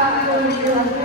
Papa,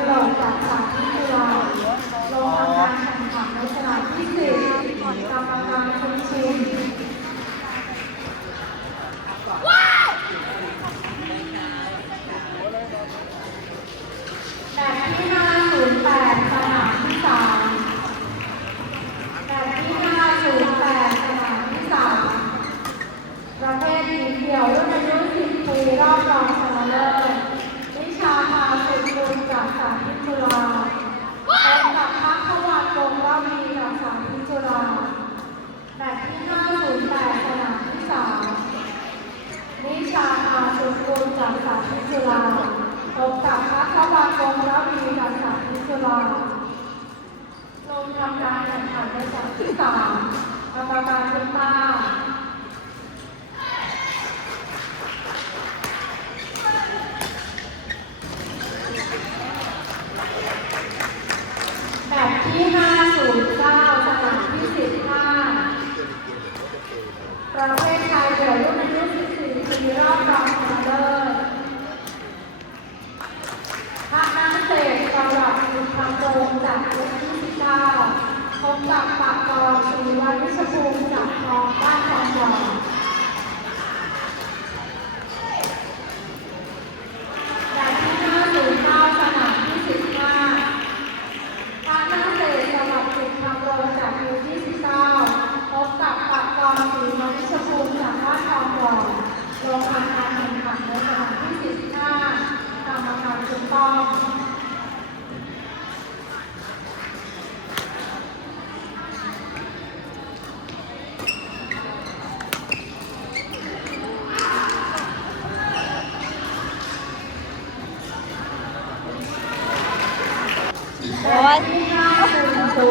พบกับปากกรสุวันณวิชภูมิจากกองบ้า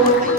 Thank you.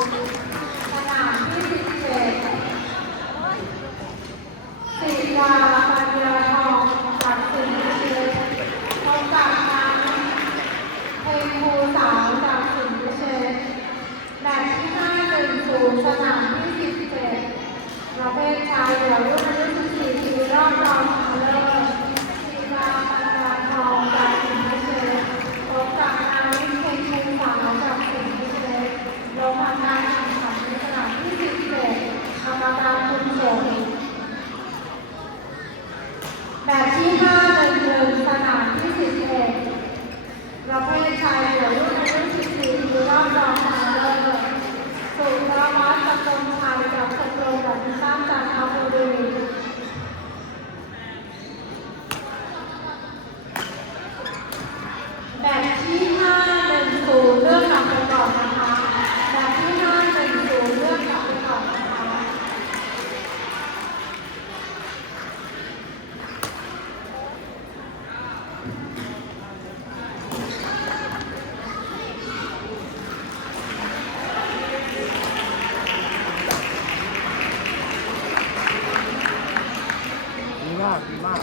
มากดีมาก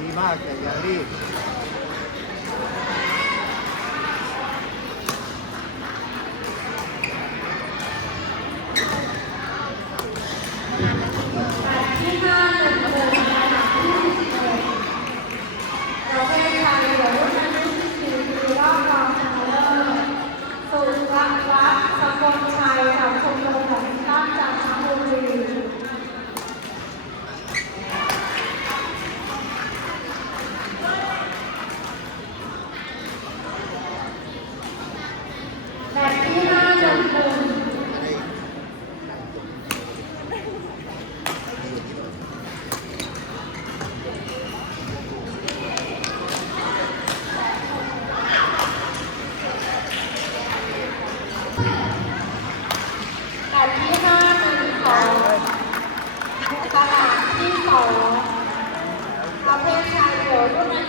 ดีมากแต่อย่ารีบ Thank you.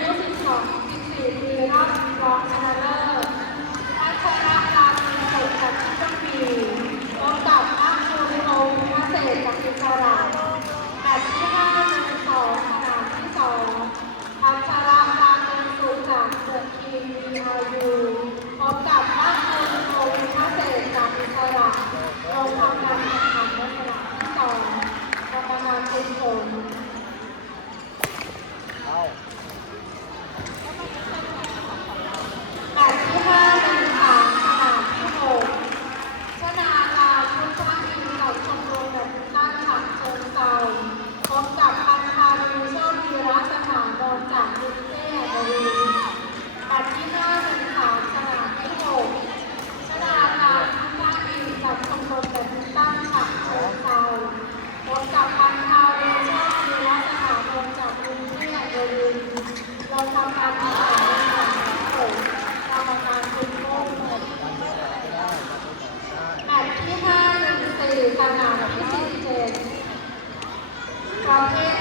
Thank you.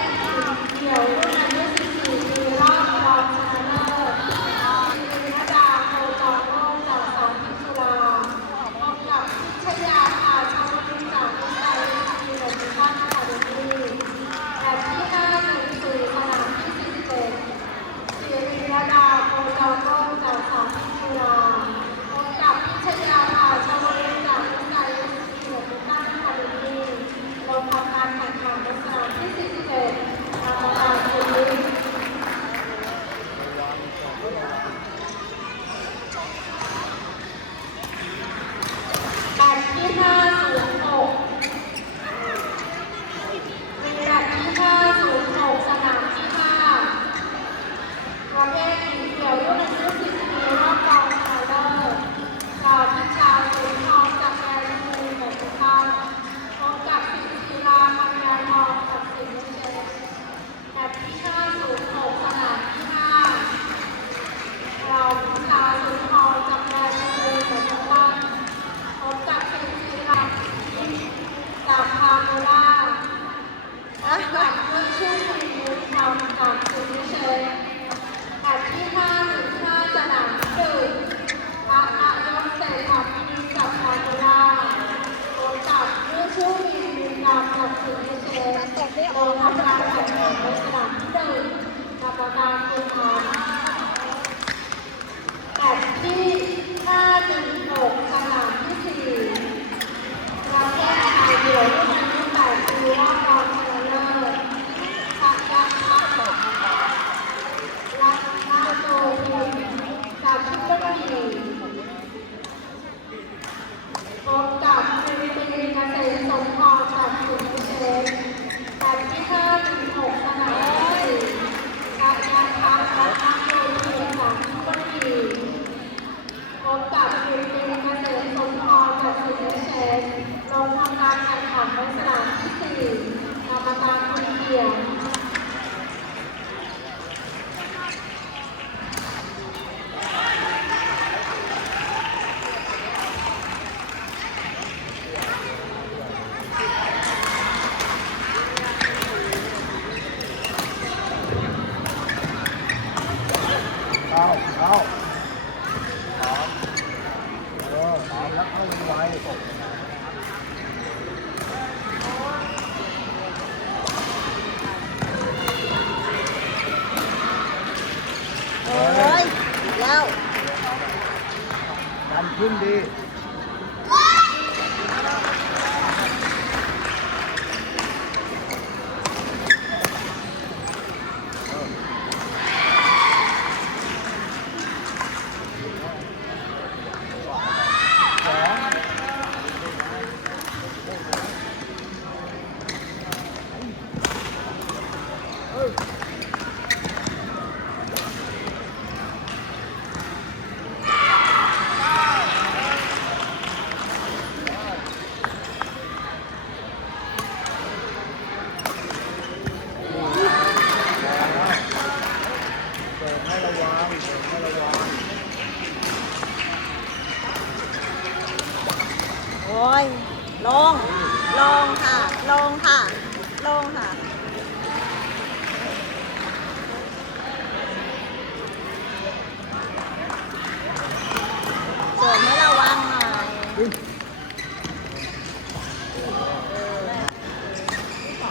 เพราะว่าจากเมื่อช่วงคุณยุทธามก่อนคุณเชยกับที่ห้าหนึ่งห้าสนามสื่อพระนายกเสรษฐาพิมกับพาโตราโดยจากเมื่อช่วงมียุทธามก่อนคุณเชยโอยทำการแข่งขัในสนามที่หนึ่งกับประการคุณหอมแต่ที่ 兄弟 อยลงลงค่ะลองค่ะลองค่ะ ส่วนให้ระวังหน่อย